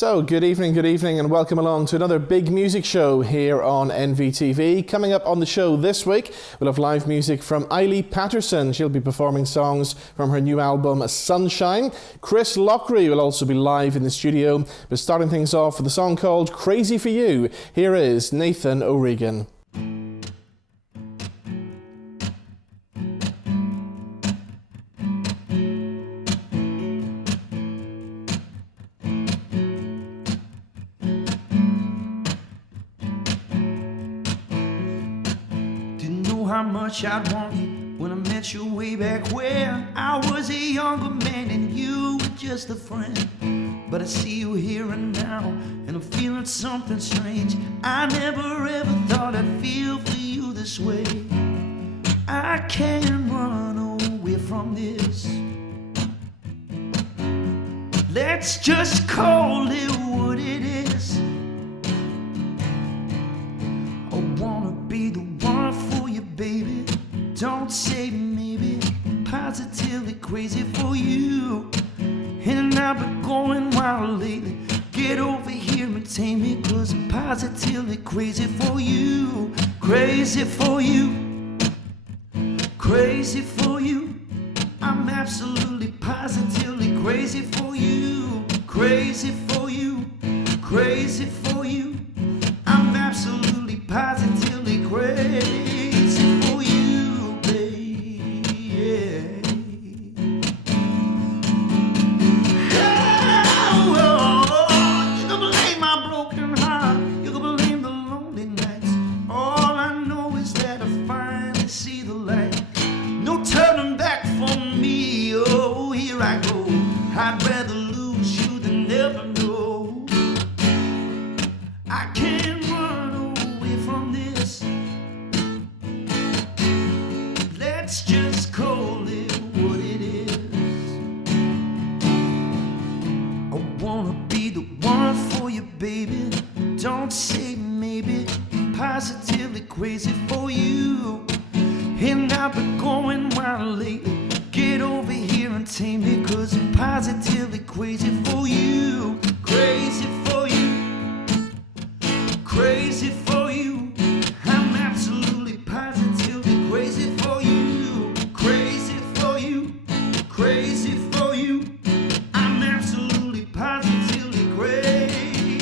So, good evening, and welcome along to another big music show here on NVTV. Coming up on the show this week, we'll have live music from Eilidh Patterson. She'll be performing songs from her new album, Sunshine. Chris Loughrey will also be live in the studio, but starting things off with a song called Crazy for You. Here is Nathan O'Regan. How much I'd want you when I met you way back when I was a younger man and you were just a friend. But I see you here and now, and I'm feeling something strange. I never ever thought I'd feel for you this way. I can't run away from this. Let's just call it what it is. I wanna be the one for you, baby. Don't say maybe. Positively crazy for you. And I've been going wild lately. Get over here and tame me, 'cause I'm positively crazy for you. Crazy for you. Crazy for you. I'm absolutely positively crazy for you. Crazy for you. Crazy for you. I'm absolutely positively crazy for you, baby. Oh, you can blame my broken heart. You can blame the lonely nights. All I know is that I finally see the light. No turning back for me. Oh, here I go. I'd rather lose you than never know. I can't run away from this. Let's just call it what it is. I wanna be the one for you, baby. Don't say maybe. Positively crazy for you. And I've been going wild lately. Get over here and tame me, 'cause I'm positively crazy for you. Crazy for you. Crazy for you. I'm absolutely positively crazy for you. Crazy for you. Crazy for you. I'm absolutely positively crazy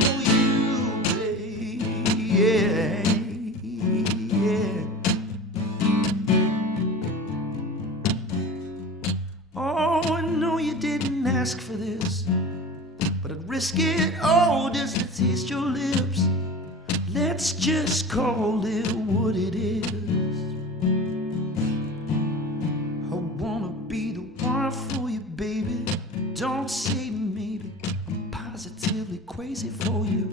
for you, baby. Yeah. Yeah. Oh, I know you didn't ask for this, but I'd risk it all just to taste your lips. Let's just call it what it is. I wanna be the one for you, baby. Don't say maybe. I'm positively crazy for you.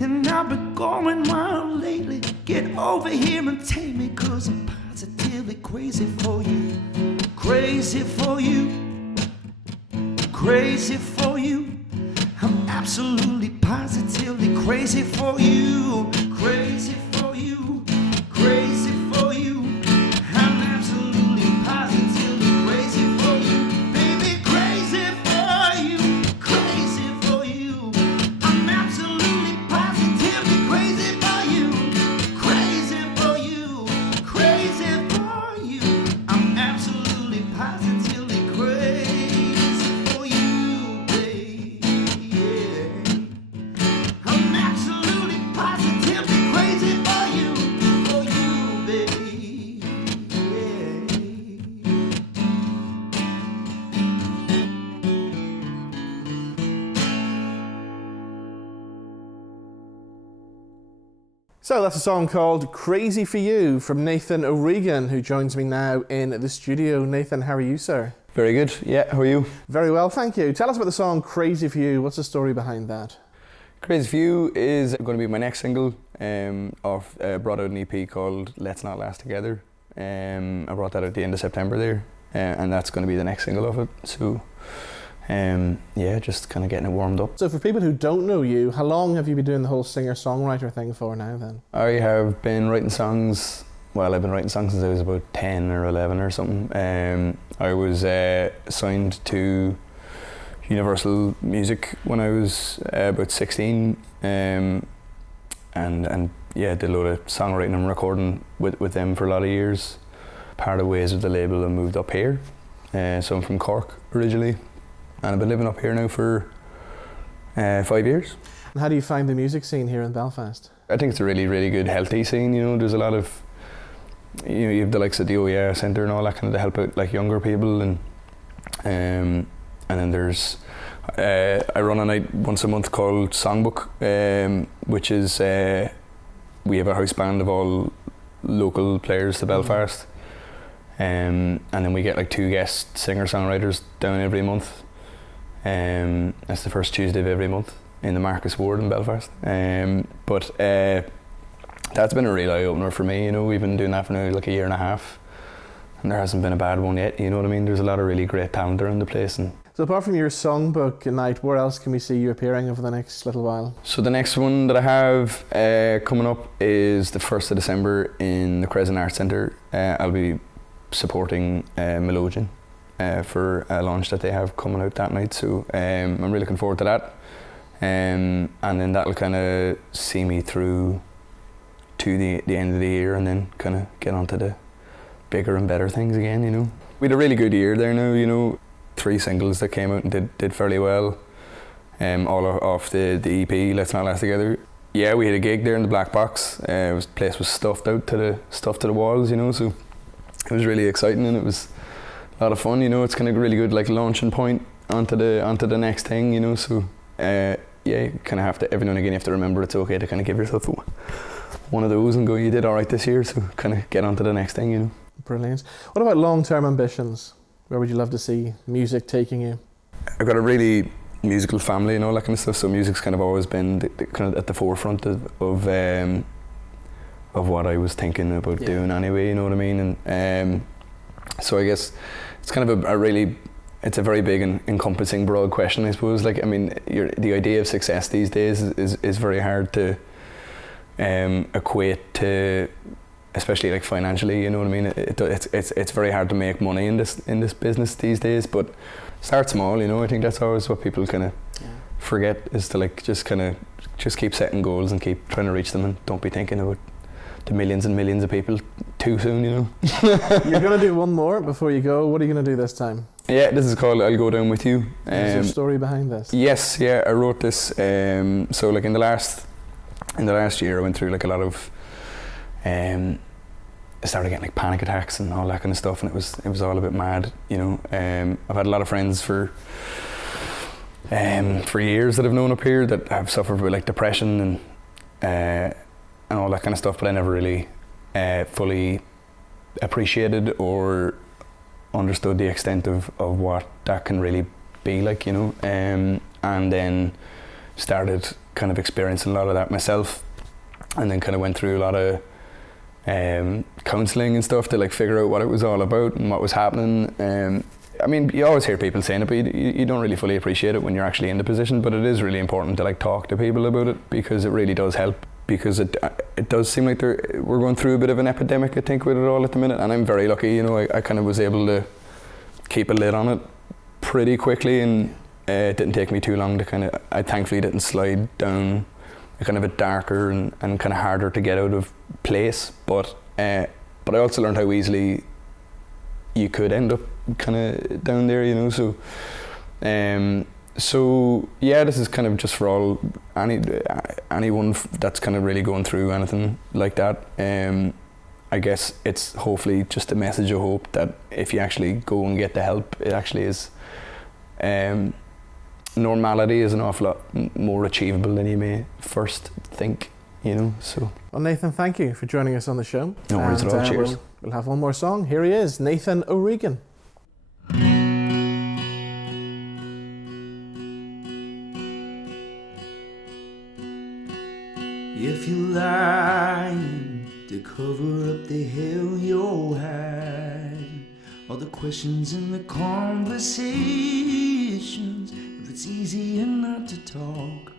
And I've been going wild lately. Get over here and tame me, 'cause I'm positively crazy for you. Crazy for you. Crazy for you. I'm absolutely positively crazy for you. Crazy for you. Crazy for you. I'm absolutely positively crazy for you. Baby, crazy for you. Crazy for you. I'm absolutely positively crazy for you. Crazy for you. Crazy for you. I'm absolutely positively crazy for you, baby. I'm absolutely positively crazy for you, baby. So that's a song called Crazy for You from Nathan O'Regan, who joins me now in the studio. Nathan, how are you, sir? Very good. Yeah, how are you? Very well, thank you. Tell us about the song Crazy for You. What's the story behind that? Crazy for You is going to be my next single. I've brought out an EP called Let's Not Last Together. I brought that at the end of September there, and that's going to be the next single of it. So, yeah, just kind of getting it warmed up. So for people who don't know you, how long have you been doing the whole singer-songwriter thing for now then? I have been writing songs, well, I've been writing songs since I was about 10 or 11 or something. I was signed to Universal Music when I was about 16, and yeah, did a load of songwriting and recording with them for a lot of years. Parted ways with the label and moved up here. So I'm from Cork originally, and I've been living up here now for 5 years. And how do you find the music scene here in Belfast? I think it's a really, really good, healthy scene. You know, there's a lot of, you know, you have the likes of the OER Centre and all that kind of to help out like younger people, and then there's I run a night once a month called Songbook, which is we have a house band of all local players to Belfast, and then we get like 2 guest singer-songwriters down every month. That's the first Tuesday of every month in the Marcus Ward in Belfast. But that's been a real eye-opener for me. You know, we've been doing that for now like a year and a half, and there hasn't been a bad one yet. You know what I mean? There's a lot of really great talent around the place. And so apart from your songbook night, where else can we see you appearing over the next little while? so the next one that I have coming up is the 1st of December in the Crescent Arts Centre. I'll be supporting Melodian for a launch that they have coming out that night. So I'm really looking forward to that. And then that'll kind of see me through to the end of the year, and then kind of get onto the bigger and better things again, you know. We had a really good year there now, you know. 3 singles that came out and did fairly well. All off the EP, Let's Not Last Together. Yeah, we had a gig there in the Black Box. The place was stuffed to the walls, you know, so it was really exciting, and it was a lot of fun, you know. It's kind of really good like launching point onto the next thing, you know, so yeah, you kind of have to, every now and again you have to remember it's okay to kind of give yourself one of those and go, you did all right this year, so kind of get on to the next thing, you know. Brilliant. What about long-term ambitions? Where would you love to see music taking you? I've got a really musical family and all that kind of stuff, so music's kind of always been kind of at the forefront of what I was thinking about doing anyway, you know what I mean? And so I guess it's kind of it's a very big and encompassing broad question, I suppose. Like, I mean, the idea of success these days is very hard to equate to, especially like financially, you know what I mean? It's very hard to make money in this business these days, but start small, you know. I think that's always what people kind of forget, is to like just keep setting goals and keep trying to reach them, and don't be thinking about the millions and millions of people too soon, you know. You're going to do one more before you go. What are you going to do this time? Yeah, this is called I'll Go Down With You. Is there a story behind this? Yes, yeah, I wrote this. So like in the last year, I went through like a lot of. I started getting like panic attacks and all that kind of stuff, and it was all a bit mad, you know. I've had a lot of friends for years that I've known up here that have suffered with like depression and all that kind of stuff, but I never really fully appreciated or understood the extent of what that can really be like, you know. And then started kind of experiencing a lot of that myself, and then kind of went through a lot of counselling and stuff to like figure out what it was all about and what was happening. I mean, you always hear people saying it, but you don't really fully appreciate it when you're actually in the position. But it is really important to like talk to people about it, because it really does help. Because it does seem like we're going through a bit of an epidemic, I think, with it all at the minute. And I'm very lucky, you know. I kind of was able to keep a lid on it pretty quickly, and it didn't take me too long to I thankfully didn't slide down a kind of a darker and kind of harder to get out of place. But I also learned how easily you could end up kind of down there, you know. So yeah, this is kind of just for anyone that's kind of really going through anything like that. I guess it's hopefully just a message of hope that if you actually go and get the help, it actually is. Normality is an awful lot more achievable than you may first think, you know. So. Well, Nathan, thank you for joining us on the show. No worries at all. Cheers. We'll have one more song. Here he is, Nathan O'Regan. If you're lying to cover up the hell you're hiding, all the questions and the conversations, if it's easier not to talk,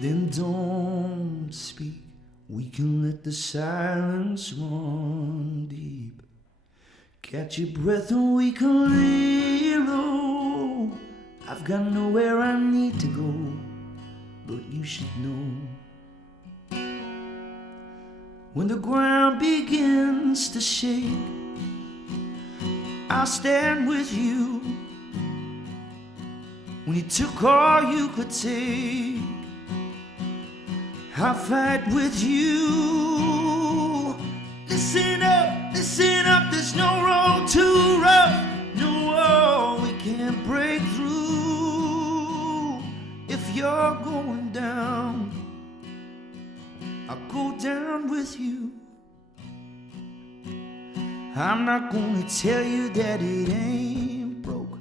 then don't speak. We can let the silence run deep. Catch your breath and we can lay low. I've got nowhere I need to go, but you should know. When the ground begins to shake, I'll stand with you. When you took all you could take, I'll fight with you. Listen up, there's no road too rough, no wall we can't break through. If you're going down, I'll go down with you. I'm not gonna tell you that it ain't broke.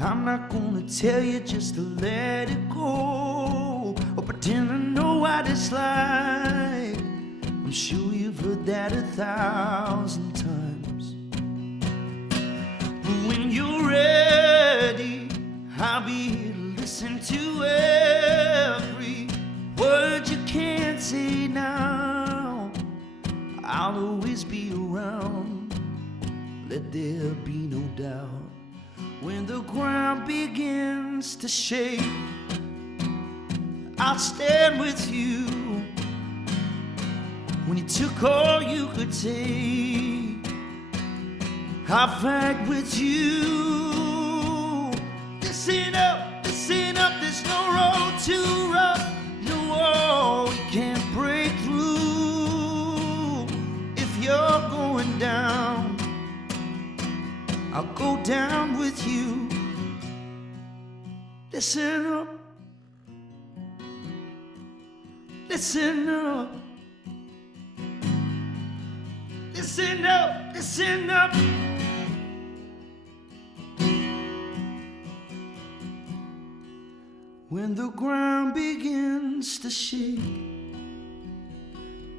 I'm not gonna tell you just to let it go, or pretend I know what it's like. I'm sure you've heard that 1,000 times. But when you're ready, I'll be here to listen to every word you can't say now. I'll always be around, let there be no doubt. When the ground begins to shake, I'll stand with you. When you took all you could take, I'll fight with you. Listen up, there's no road too rough, no wall we can't break through. If you're going down, I'll go down with you. Listen up, listen up. Listen up, listen up. When the ground begins to shake,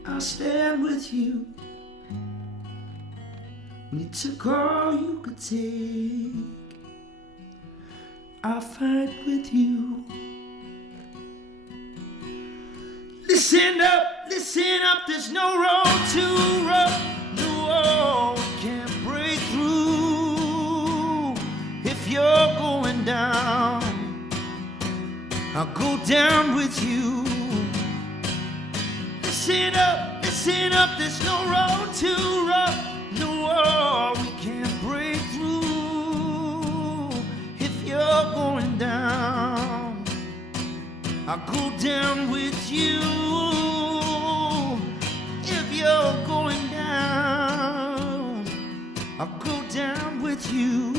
I'll stand with you. When you took all you could take, I'll fight with you. Listen up, there's no road too rough, no wall we can't break through. If you're going down, I'll go down with you. Listen up, there's no road too rough, no wall we can't break through. If you're going down, I'll go down with you. If you're going down, I'll go down with you.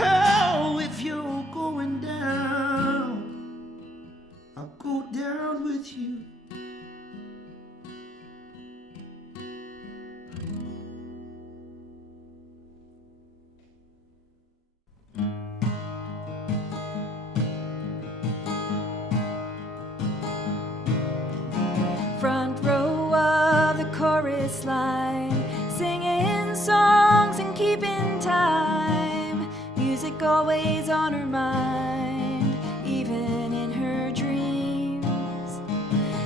Oh, if you're going down, I'll go down with you. Front row of the chorus line, singing songs and keeping time. Music always on her mind, even in her dreams.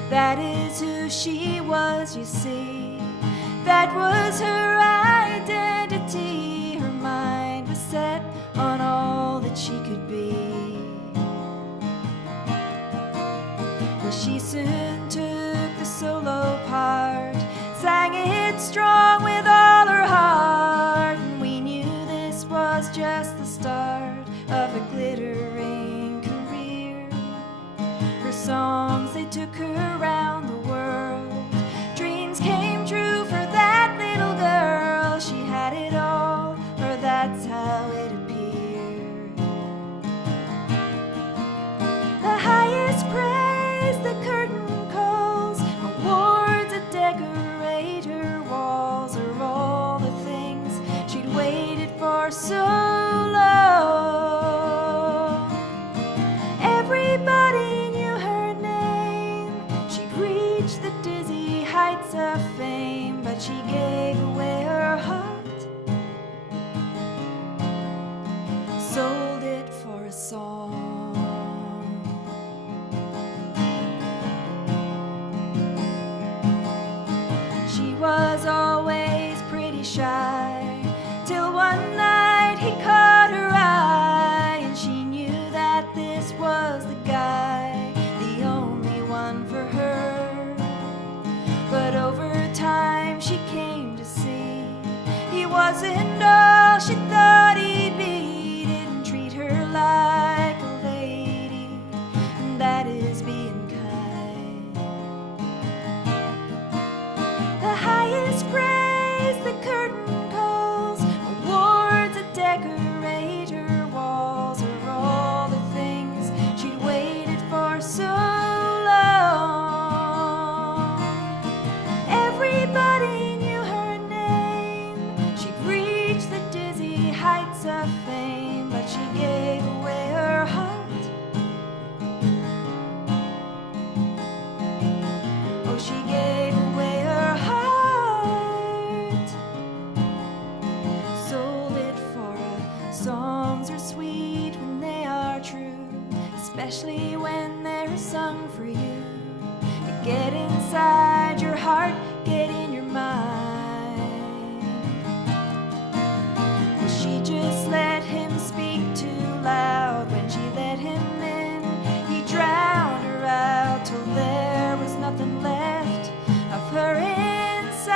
That is who she was, you see. That was her identity. Her mind was set on all that she could be. Well, she soon took the solo part, sang it strong with all her heart, and we knew this was just the start of a glittering career. Her songs, they took her around the world. Dreams came true for that little girl. She had it all, or that's how it appeared. The highest praise the curtain calls, awards that decorate her walls, are all the things she'd waited for so long. Everybody knew her name. She'd reached the dizzy heights of fame, but she gave away her heart, sold it for a song. She was always pretty shy, heights of fame, but she gave away her heart. Oh, she gave away her heart. Sold it for a songs are sweet when they are true, especially when they're sung for you. They get inside your heart, get in your mind. Well, she just let him speak too loud. When she let him in, he drowned her out till there was nothing left of her inside.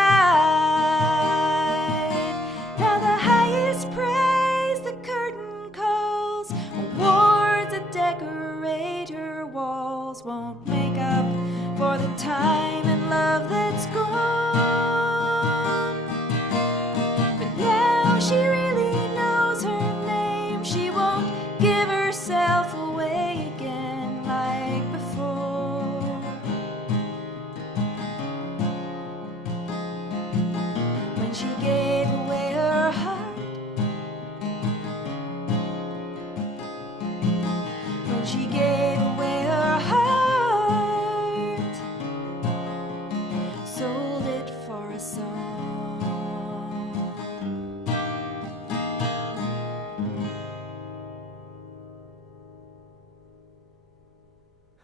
Now the highest praise the curtain calls, awards that decorate her walls, won't make up for the time and love that's gone. But now she really knows her name. She won't give herself away again like before. When she gave away her heart, when she gave away her heart, sold it for a song.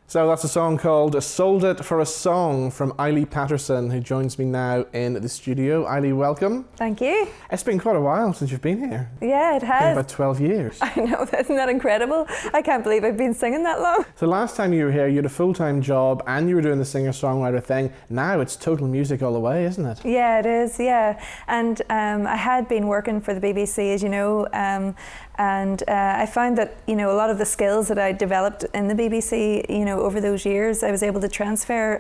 So that's a song called Sold It for a Song from Eilidh Patterson, who joins me now in the studio. Eilidh, welcome. Thank you. It's been quite a while since you've been here. Yeah, it Been has. about 12 years. I know, isn't that incredible? I can't believe I've been singing that long. So last time you were here, you had a full-time job and you were doing the singer-songwriter thing. Now it's total music all the way, isn't it? Yeah, it is, yeah. And I had been working for the BBC, as you know, and I found that, you know, a lot of the skills that I developed in the BBC, you know, over those years, I was able to transfer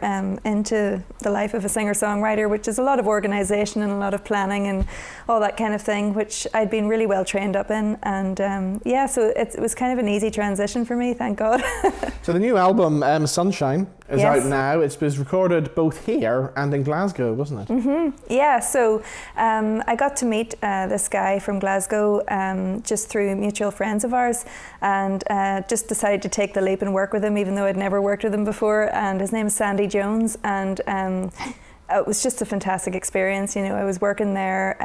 into the life of a singer-songwriter, which is a lot of organisation and a lot of planning and all that kind of thing, which I'd been really well trained up in. And yeah, so it was kind of an easy transition for me, thank God. So the new album, Sunshine, is Yes. out now. It was recorded both here and in Glasgow, wasn't it? Mm-hmm. Yeah, so I got to meet this guy from Glasgow just through mutual friends of ours, and just decided to take the leap and work with him, even though I'd never worked with him before. And his name is Sandy Jones, and it was just a fantastic experience. You know, I was working there.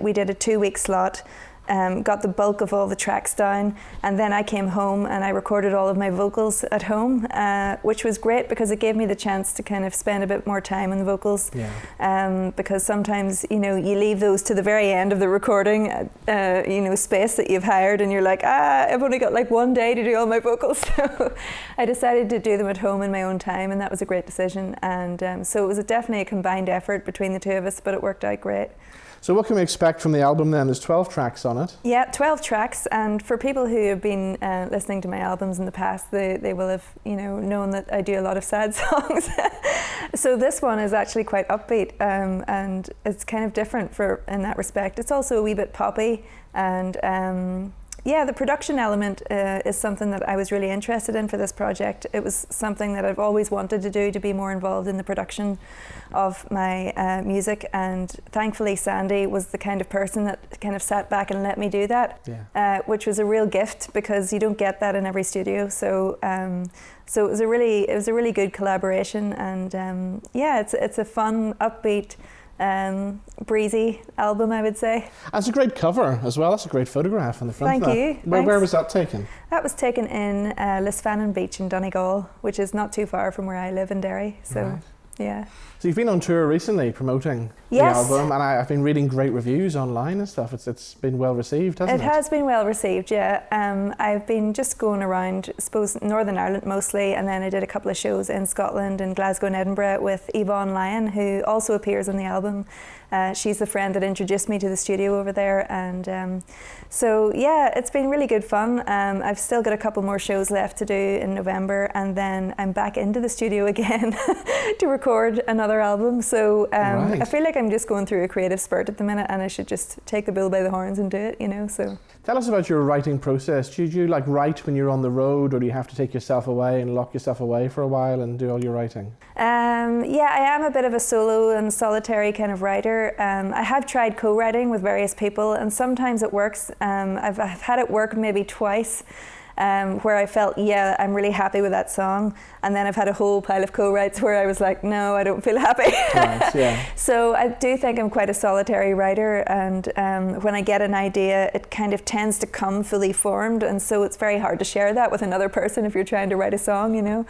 We did a 2-week slot. Got the bulk of all the tracks down, and then I came home and I recorded all of my vocals at home, which was great because it gave me the chance to kind of spend a bit more time on the vocals. Yeah. Because sometimes, you know, you leave those to the very end of the recording, you know, space that you've hired, and you're like, I've only got like one day to do all my vocals. So I decided to do them at home in my own time, and that was a great decision. And so it was definitely a combined effort between the two of us, but it worked out great. So what can we expect from the album then? There's 12 tracks on it. Yeah, 12 tracks, and for people who have been listening to my albums in the past, they will have, you know, known that I do a lot of sad songs. So this one is actually quite upbeat, and it's kind of different in that respect. It's also a wee bit poppy, and yeah, the production element is something that I was really interested in for this project. It was something that I've always wanted to do, to be more involved in the production of my music, and thankfully Sandy was the kind of person that kind of sat back and let me do that, Yeah. which was a real gift because you don't get that in every studio. So so it was a really good collaboration, and yeah, it's a fun, upbeat, breezy album, I would say. And it's a great cover as well. That's a great photograph on the front. Thank of that. you. Where Thanks. was that taken? That was taken in Lisfannon Beach in Donegal, which is not too far from where I live in Derry. So, Right. yeah. So you've been on tour recently promoting Yes. the album, and I've been reading great reviews online and stuff. It's been well received, hasn't it? It has been well received, yeah. I've been just going around, I suppose, Northern Ireland mostly, and then I did a couple of shows in Scotland and Glasgow and Edinburgh with Yvonne Lyon, who also appears on the album. She's the friend that introduced me to the studio over there, and so yeah, it's been really good fun. I've still got a couple more shows left to do in November, and then I'm back into the studio again to record record another album. So Right. I feel like I'm just going through a creative spurt at the minute, and I should just take the bull by the horns and do it, you know. So Tell us about your writing process. Do you like write when you're on the road, or do you have to take yourself away and lock yourself away for a while and do all your writing? Yeah, I am a bit of a solo and solitary kind of writer. I have tried co-writing with various people, and sometimes it works. I've had it work maybe twice. Where I felt, yeah, I'm really happy with that song, and then I've had a whole pile of co-writes where I was like, no, I don't feel happy. Right, yeah. So I do think I'm quite a solitary writer, and when I get an idea, it kind of tends to come fully formed, and so it's very hard to share that with another person if you're trying to write a song, you know.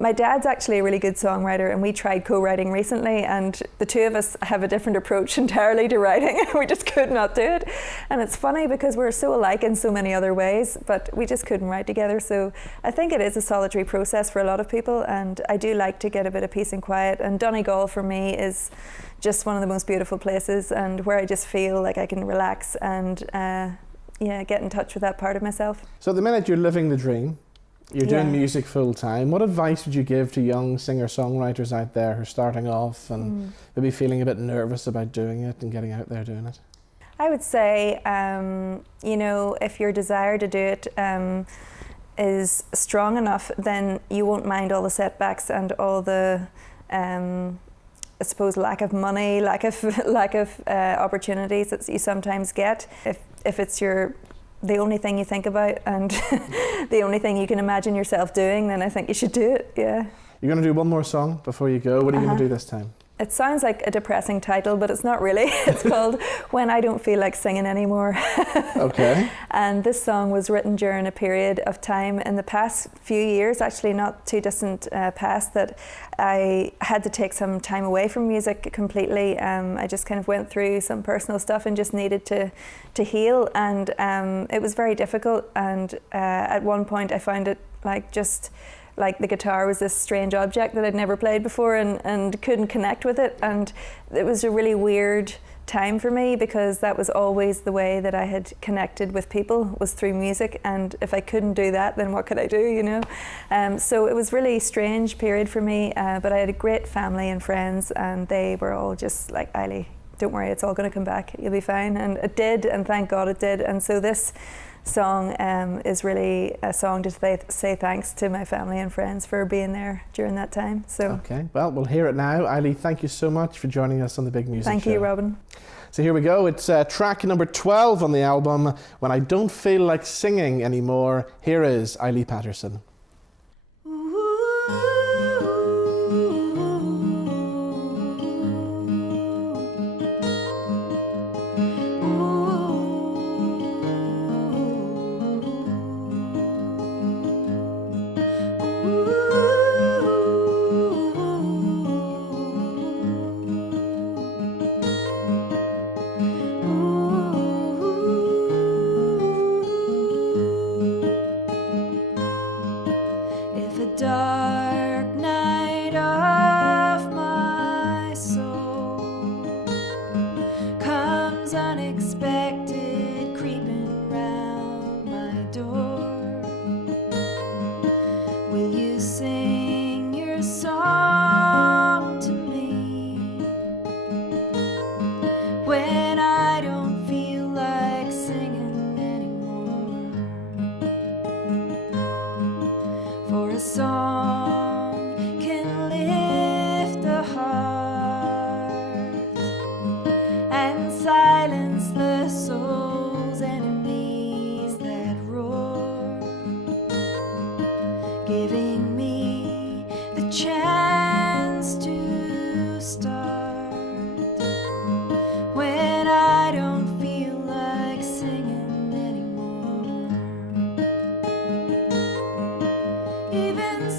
My dad's actually a really good songwriter, and we tried co-writing recently, and the two of us have a different approach entirely to writing. We just could not do it, and it's funny because we're so alike in so many other ways, but we just couldn't write together. So I think it is a solitary process for a lot of people, and I do like to get a bit of peace and quiet, and Donegal for me is just one of the most beautiful places, and where I just feel like I can relax and get in touch with that part of myself. So at the minute you're living the dream, you're doing music full time. What advice would you give to young singer-songwriters out there who are starting off and maybe feeling a bit nervous about doing it and getting out there doing it? I would say, you know, if your desire to do it is strong enough, then you won't mind all the setbacks and all the, I suppose, lack of money, lack of opportunities that you sometimes get. If it's the only thing you think about and the only thing you can imagine yourself doing, then I think you should do it. Yeah. You're going to do one more song before you go. What are you going to do this time? It sounds like a depressing title, but it's not really. It's called When I Don't Feel Like Singing Anymore. Okay. And this song was written during a period of time in the past few years, actually not too distant past, that I had to take some time away from music completely. I just kind of went through some personal stuff and just needed to heal. And it was very difficult. And at one point I found it like the guitar was this strange object that I'd never played before, and couldn't connect with it. And it was a really weird time for me, because that was always the way that I had connected with people, was through music. And if I couldn't do that, then what could I do, you know? So it was really strange period for me, but I had a great family and friends, and they were all just like, Eilidh, don't worry, it's all going to come back, you'll be fine. And it did, and thank God it did. And so this song is really a song to say thanks to my family and friends for being there during that time. So okay, well, we'll hear it now. Eilidh, thank you so much for joining us on the Big Music Show. Thank you, Robin. So here we go. It's track number 12 on the album, When I Don't Feel Like Singing Anymore. Here is Eilidh Patterson. Dark night of my soul comes unexpected, creeping round my door. Will you sing your song to me when I don't feel like singing anymore? For a song can lift the heart and silence the soul's enemies that roar, giving me the chance to start when I don't feel like singing anymore. Even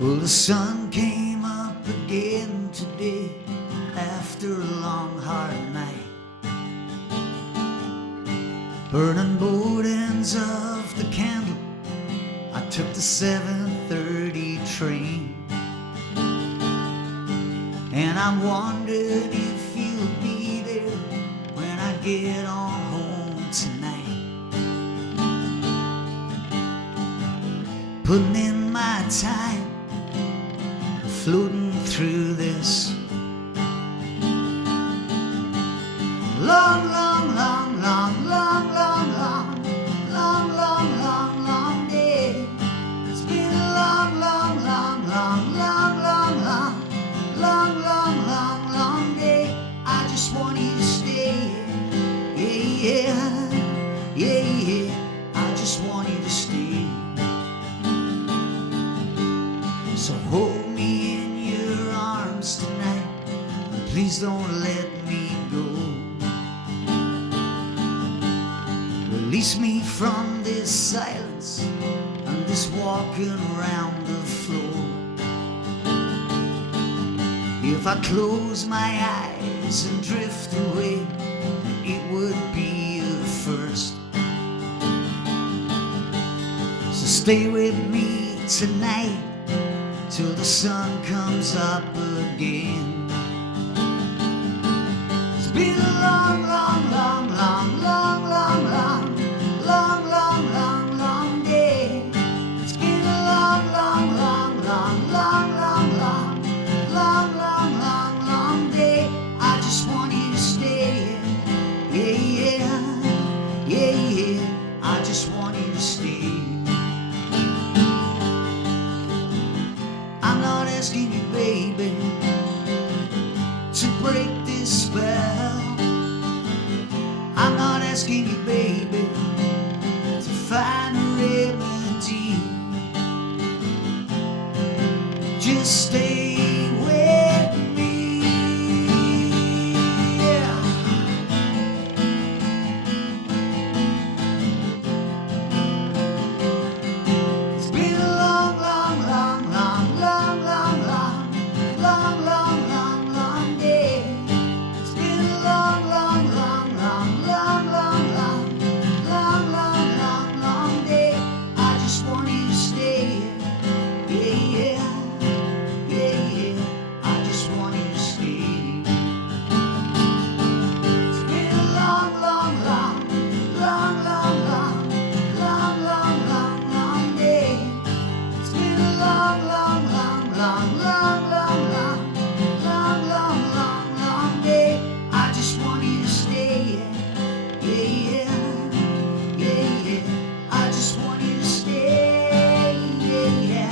Well, the sun came up again today after a long hard night, burning both ends of the candle. I took the 7:30 train, and I wondered if you'll be there when I get on home tonight. Putting in my time, floating through this long, long, long, long, long, long, long, long, long, long, long day. It's been a long, long, long, long, long, long, long, long, long, long, long day. I just want you to stay, yeah, yeah, yeah, yeah. I just want you to stay. So hold me in your arms tonight, and please don't let me go. Release me from this silence and this walking around the floor. If I close my eyes and drift away, it would be a first. So stay with me tonight till the sun comes up again. It's been a long, long, long, long, long, long, long, long, long, long, long day. It's been a long, long, long, long, long, long, long, long, long, long, long day. I just want you to stay, yeah, yeah, yeah, yeah. I just want you to stay. I'm not asking you, baby, to break this spell. I'm not asking you, baby, to find a remedy. Just stay with me, yeah. It's been a long, long, long, long, long, long, long, long, long, long, long day. It's been a long, long, long, long, long, long, long, long, long, long, long day. I just want you to stay, yeah, yeah, yeah, yeah. I just want you to stay. It's been a long, long, long, long, long, long, long, long, long, long day. It's been a long, long, long, long, long, long, long, long, long, long, long day. I just want you to stay, yeah, yeah, yeah, yeah. I just want you to stay, yeah, yeah.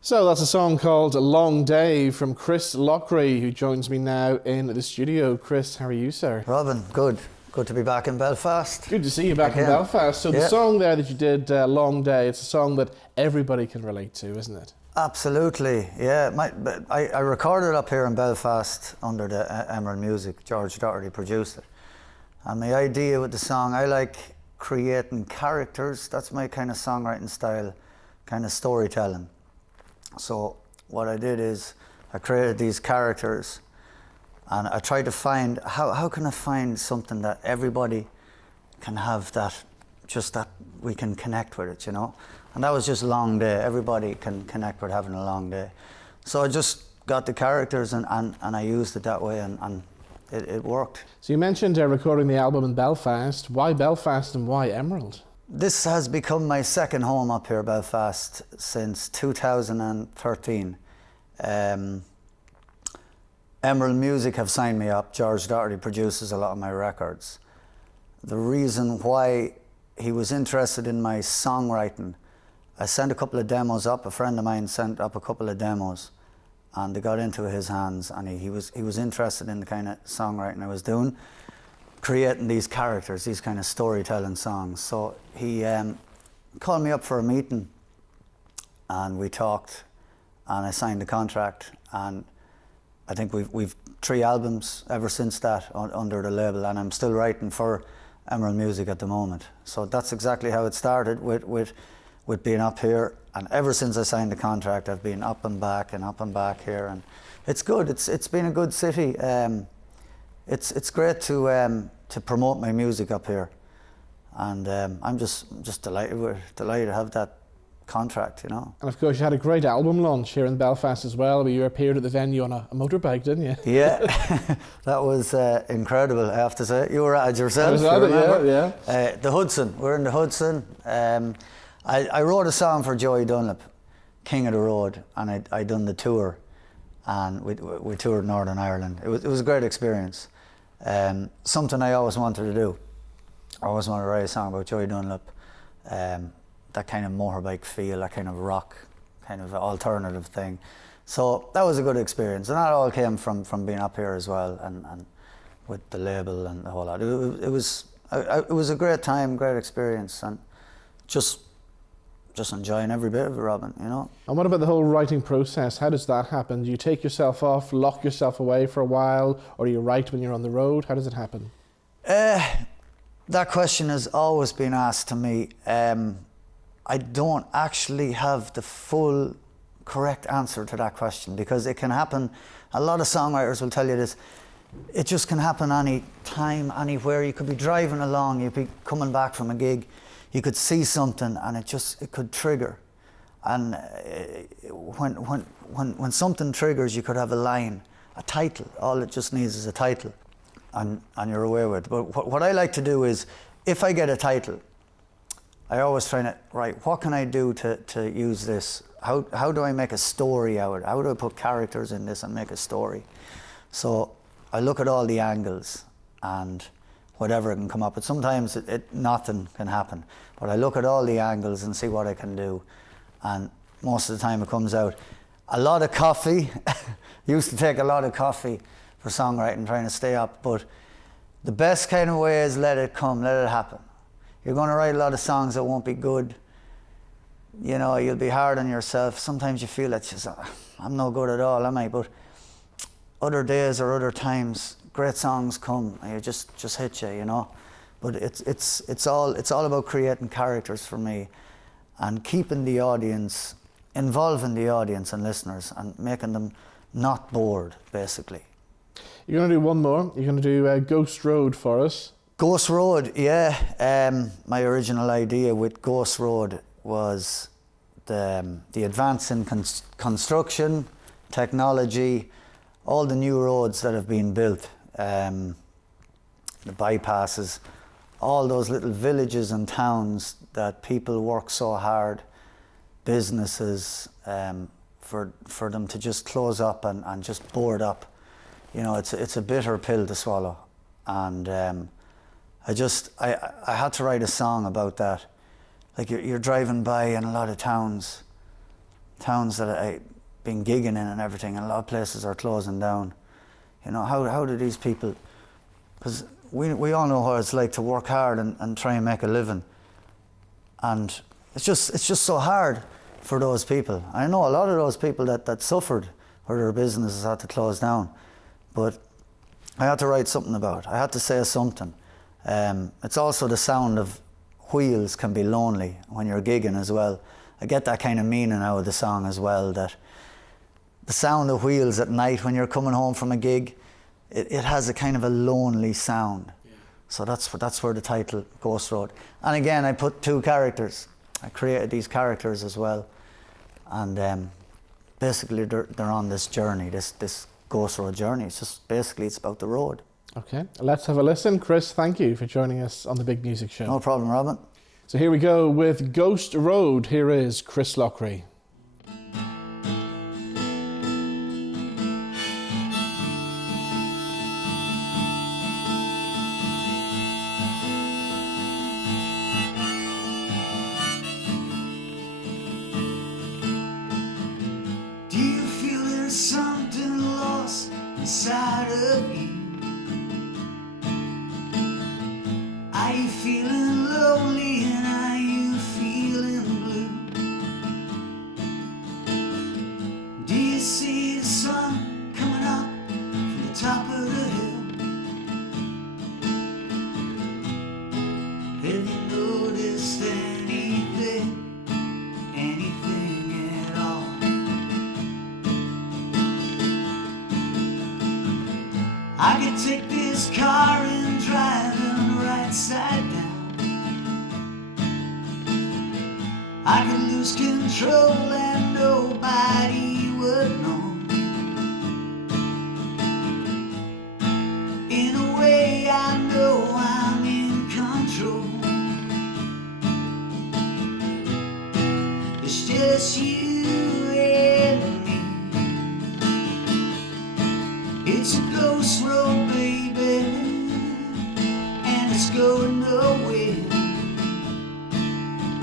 So that's a song called Long Day from Chris Loughrey, who joins me now in the studio. Chris, how are you, sir? Robin, good. Good to be back in Belfast. Good to see you back in Again. Belfast. So the Yeah. song there that you did, Long Day, it's a song that everybody can relate to, isn't it? Absolutely, yeah. I recorded up here in Belfast under the Emerald Music. George Doherty produced it. And my idea with the song, I like creating characters. That's my kind of songwriting style, kind of storytelling. So what I did is I created these characters, and I tried to find how can I find something that everybody can have, that just that we can connect with it, you know. And that was just Long Day. Everybody can connect with having a long day. So I just got the characters and I used it that way, and it worked. So you mentioned recording the album in Belfast. Why Belfast and why Emerald? This has become my second home up here, Belfast, since 2013. Emerald Music have signed me up. George Doherty produces a lot of my records. The reason why he was interested in my songwriting, I sent a couple of demos up. A friend of mine sent up a couple of demos, and they got into his hands, and he was interested in the kind of songwriting I was doing, creating these characters, these kind of storytelling songs. So he called me up for a meeting, and we talked, and I signed the contract, and I think we've 3 albums ever since that under the label, and I'm still writing for Emerald Music at the moment. So that's exactly how it started with being up here. And ever since I signed the contract, I've been up and back here, and it's good. It's been a good city. It's great to promote my music up here, and I'm just delighted to have that contract, you know. And of course, you had a great album launch here in Belfast as well, where you appeared at the venue on a motorbike, didn't you? Yeah, that was incredible, I have to say. You were at it yourself. I was at it, yeah. The Hudson, we're in the Hudson. I wrote a song for Joey Dunlop, King of the Road, and I done the tour, and we toured Northern Ireland. It was a great experience. Something I always wanted to do. I always wanted to write a song about Joey Dunlop. That kind of motorbike feel, that kind of rock, kind of alternative thing. So that was a good experience, and that all came from being up here as well, and with the label and the whole lot. It was a great time, great experience, and just enjoying every bit of it, Robin, you know. And what about the whole writing process? How does that happen? Do you take yourself off, lock yourself away for a while, or do you write when you're on the road? How does it happen? That question has always been asked to me. I don't actually have the full correct answer to that question, because it can happen. A lot of songwriters will tell you this. It just can happen any time, anywhere. You could be driving along, you'd be coming back from a gig, you could see something, and it could trigger. And when something triggers, you could have a line, a title. All it just needs is a title, and you're away with it. But what I like to do is, if I get a title, I always try to, right, what can I do to use this? How do I make a story out of it? How do I put characters in this and make a story? So I look at all the angles and whatever can come up. But sometimes nothing can happen. But I look at all the angles and see what I can do. And most of the time it comes out. A lot of coffee. Used to take a lot of coffee for songwriting, trying to stay up. But the best kind of way is let it come, let it happen. You're going to write a lot of songs that won't be good. You know, you'll be hard on yourself. Sometimes you feel that I'm no good at all, am I? But other days or other times, great songs come and you just hit you, you know. But it's all about creating characters for me, and keeping the audience, involving the audience and listeners, and making them not bored, basically. You're going to do one more. You're going to do Ghost Road for us. Ghost Road, yeah. My original idea with Ghost Road was the advance in construction, technology, all the new roads that have been built, the bypasses, all those little villages and towns that people work so hard, businesses, for them to just close up and just board up. You know, it's a bitter pill to swallow. And I had to write a song about that. Like you're driving by in a lot of towns that I've been gigging in and everything, and a lot of places are closing down. You know, how do these people, because we all know what it's like to work hard and try and make a living. And it's just so hard for those people. I know a lot of those people that suffered where their businesses had to close down. But I had to write something about it. I had to say something. It's also the sound of wheels can be lonely when you're gigging as well. I get that kind of meaning out of the song as well, that the sound of wheels at night when you're coming home from a gig, it has a kind of a lonely sound. Yeah. So that's where the title Ghost Road. And again, I put two characters. I created these characters as well. And basically they're on this journey, this Ghost Road journey. It's about the road. Okay, let's have a listen. Chris, thank you for joining us on the Big Music Show. No problem, Robin. So here we go with Ghost Road. Here is Chris Loughrey. Do you feel there's something lost inside of you? Are you feeling lonely and are you feeling blue? I could take this car and drive it right side down. I could lose control and nobody would know. In a way I know I'm in control. It's just you and me. It's a ghost road, baby, and it's going nowhere.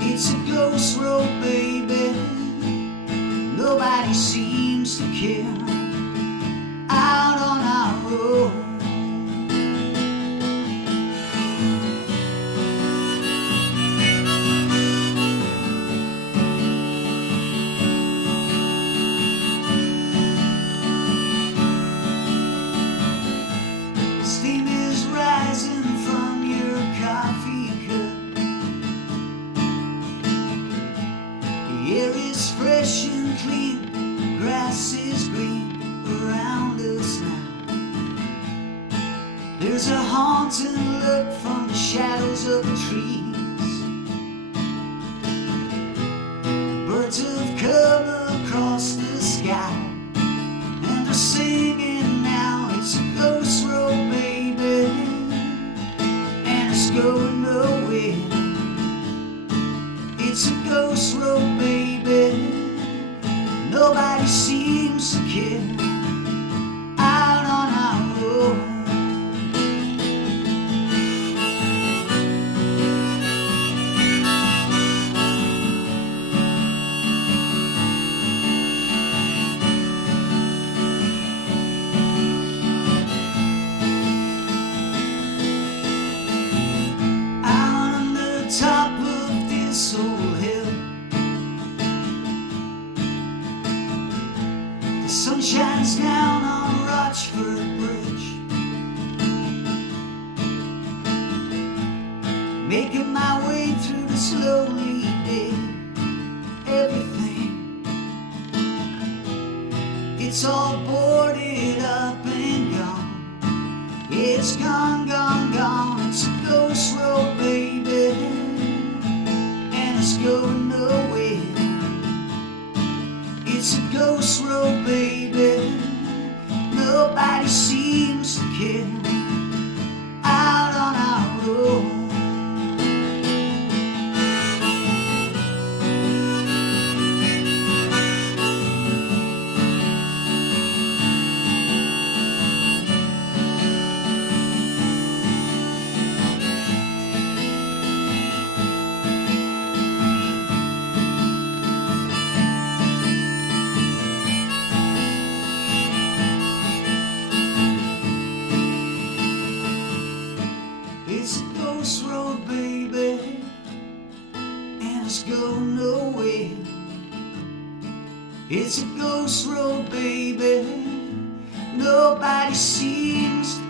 It's a ghost road, baby. Nobody seems to care. Out on our road. Steam is rising from your coffee cup. The air is fresh and clean, the grass is green around us now. There's a haunting look from the shadows of the trees. Birds have come across the sky, and they're singing now. It's a ghost road, baby, and it's going nowhere. It's a ghost road, baby. Nobody seems to care. Out on our road. Out on the top of this old hill, the sun shines down on Rochford Bridge. Making my way through this lonely day. Everything, it's all boarded up and gone. It's gone, gone, gone. It's a ghost road, baby, and it's going nowhere. It's a ghost road, baby. Nobody seems to care. Out on our road. It's a ghost road, baby, and it's going nowhere. It's a ghost road, baby. Nobody seems to